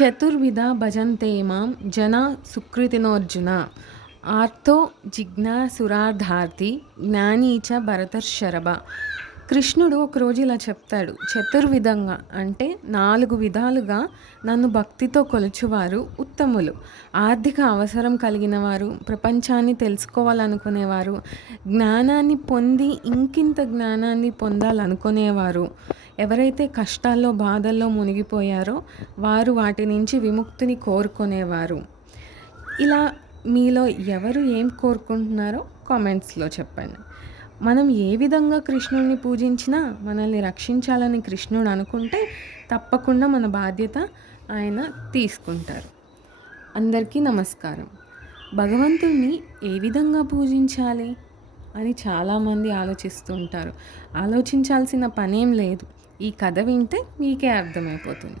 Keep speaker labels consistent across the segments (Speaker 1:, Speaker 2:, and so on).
Speaker 1: చతుర్విధ భజంతే మాం జన సుకృతినోర్జున. ఆర్తో జిజ్ఞాసురార్థార్థి జ్ఞానీ చ భరతర్షరభ. కృష్ణుడు ఒకరోజు ఇలా చెప్తాడు చతుర్విధంగా అంటే నాలుగు విధాలుగా నన్ను భక్తితో కొలుచువారు ఉత్తములు. ఆర్థిక అవసరం కలిగిన వారు ప్రపంచాన్ని తెలుసుకోవాలనుకునేవారు జ్ఞానాన్ని పొంది ఇంకింత జ్ఞానాన్ని పొందాలనుకునేవారు. ఎవరైతే కష్టాల్లో బాధల్లో మునిగిపోయారో వారు వాటి నుంచి విముక్తిని కోరుకునేవారు. ఇలా మీలో ఎవరు ఏం కోరుకుంటున్నారో కామెంట్స్లో చెప్పండి. మనం ఏ విధంగా కృష్ణుడిని పూజించినా మనల్ని రక్షించాలని కృష్ణుడు అనుకుంటే తప్పకుండా మన బాధ్యత ఆయన తీసుకుంటారు. అందరికీ నమస్కారం. భగవంతుణ్ణి ఏ విధంగా పూజించాలి అని చాలామంది ఆలోచిస్తూ ఉంటారు. ఆలోచించాల్సిన పనేం లేదు. ఈ కథ వింటే మీకే అర్థమైపోతుంది.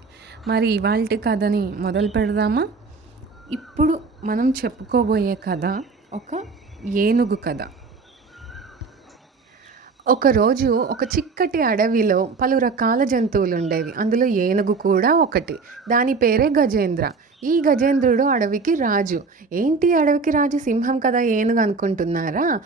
Speaker 1: మరి ఇవాళ కథని మొదలు పెడదామా? ఇప్పుడు మనం చెప్పుకోబోయే కథ ఒక ఏనుగు కథ. ఒకరోజు ఒక చిక్కటి అడవిలో పలు రకాల జంతువులు ఉండేవి. అందులో ఏనుగు కూడా ఒకటి. దాని పేరే గజేంద్ర. ఈ గజేంద్రుడు అడవికి రాజు. ఏంటి అడవికి రాజు? సింహం కదా ఏనుగు అనుకుంటున్నారా?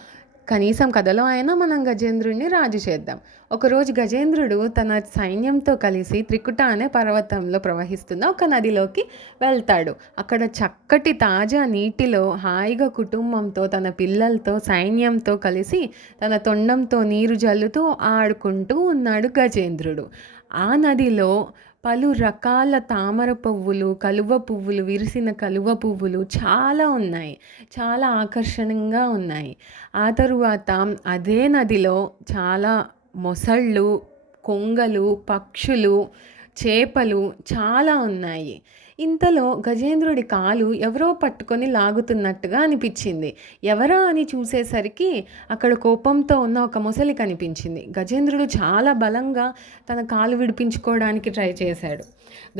Speaker 1: కనీసం కథలో అయినా మనం గజేంద్రుడిని రాజు చేద్దాం. ఒకరోజు గజేంద్రుడు తన సైన్యంతో కలిసి త్రికుట అనే పర్వతంలో ప్రవహిస్తున్న ఒక నదిలోకి వెళ్తాడు. అక్కడ చక్కటి తాజా నీటిలో హాయిగా కుటుంబంతో తన పిల్లలతో సైన్యంతో కలిసి తన తొండంతో నీరు జల్లుతూ ఆడుకుంటూ ఉన్నాడు గజేంద్రుడు. ఆ నదిలో పలు రకాల తామర పువ్వులు కలువ పువ్వులు విరిసిన కలువ పువ్వులు చాలా ఉన్నాయి. చాలా ఆకర్షణంగా ఉన్నాయి. ఆ తరువాత అదే నదిలో చాలా మొసళ్ళు కొంగలు పక్షులు చేపలు చాలా ఉన్నాయి. ఇంతలో గజేంద్రుడి కాలు ఎవరో పట్టుకొని లాగుతున్నట్టుగా అనిపించింది. ఎవరా అని చూసేసరికి అక్కడ కోపంతో ఉన్న ఒక మొసలి కనిపించింది. గజేంద్రుడు చాలా బలంగా తన కాలు విడిపించుకోవడానికి ట్రై చేశాడు.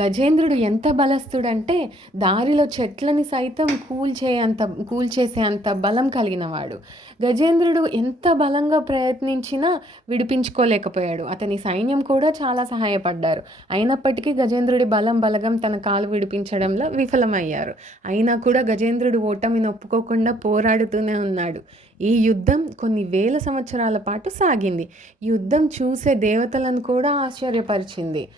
Speaker 1: గజేంద్రుడు ఎంత బలస్తుడంటే దారిలో చెట్లని సైతం కూల్చే అంత కూల్చేసే అంత బలం కలిగినవాడు. గజేంద్రుడు ఎంత బలంగా ప్రయత్నించినా విడిపించుకోలేకపోయాడు. అతని సైన్యం కూడా చాలా సహాయపడ్డారు. అయినప్పటికీ గజేంద్రుడి బలం బలగం తన కాలు విడి విడిపించడంలో విఫలమయ్యారు. అయినా కూడా గజేంద్రుడు ఓటమిని ఒప్పుకోకుండా పోరాడుతూనే ఉన్నాడు. ఈ యుద్ధం కొన్ని వేల సంవత్సరాల పాటు సాగింది. యుద్ధం చూసే దేవతలను కూడా ఆశ్చర్యపరిచింది.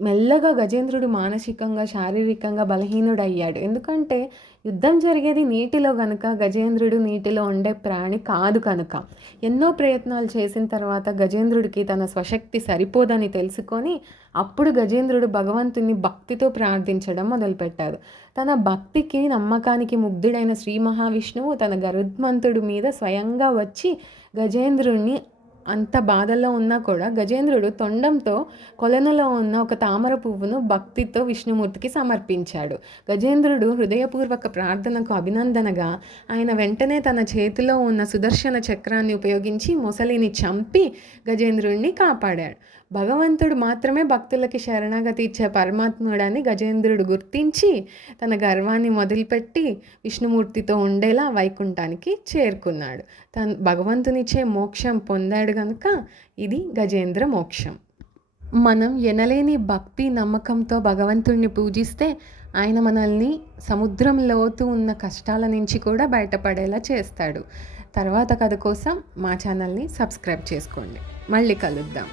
Speaker 1: మెల్లగా గజేంద్రుడు మానసికంగా శారీరకంగా బలహీనుడయ్యాడు. ఎందుకంటే యుద్ధం జరిగేది నీటిలో కనుక గజేంద్రుడు నీటిలో ఉండే ప్రాణి కాదు కనుక. ఎన్నో ప్రయత్నాలు చేసిన తర్వాత గజేంద్రుడికి తన స్వశక్తి సరిపోదని తెలుసుకొని అప్పుడు గజేంద్రుడు భగవంతుని భక్తితో ప్రార్థించడం మొదలుపెట్టాడు. తన భక్తికి నమ్మకానికి ముగ్ధుడైన శ్రీ మహావిష్ణువు తన గరుత్మంతుడి మీద స్వయంగా వచ్చి గజేంద్రుడిని అంత బాధల్లో ఉన్నా కూడా గజేంద్రుడు తొండంతో కొలనులో ఉన్న ఒక తామర పువ్వును భక్తితో విష్ణుమూర్తికి సమర్పించాడు. గజేంద్రుడు హృదయపూర్వక ప్రార్థనకు అభినందనగా ఆయన వెంటనే తన చేతిలో ఉన్న సుదర్శన చక్రాన్ని ఉపయోగించి మొసలిని చంపి గజేంద్రుడిని కాపాడాడు. భగవంతుడు మాత్రమే భక్తులకి శరణాగతి ఇచ్చే పరమాత్ముడని గజేంద్రుడు గుర్తించి తన గర్వాన్ని మొదలుపెట్టి విష్ణుమూర్తితో ఉండేలా వైకుంఠానికి చేరుకున్నాడు. తను భగవంతునిచ్చే మోక్షం పొందాడు కనుక ఇది గజేంద్ర మోక్షం. మనం ఎనలేని భక్తి నమ్మకంతో భగవంతుడిని పూజిస్తే ఆయన మనల్ని సముద్రం లోతు ఉన్న కష్టాల నుంచి కూడా బయటపడేలా చేస్తాడు. తర్వాత కథ కోసం మా ఛానల్ని సబ్స్క్రైబ్ చేసుకోండి. మళ్ళీ కలుద్దాం.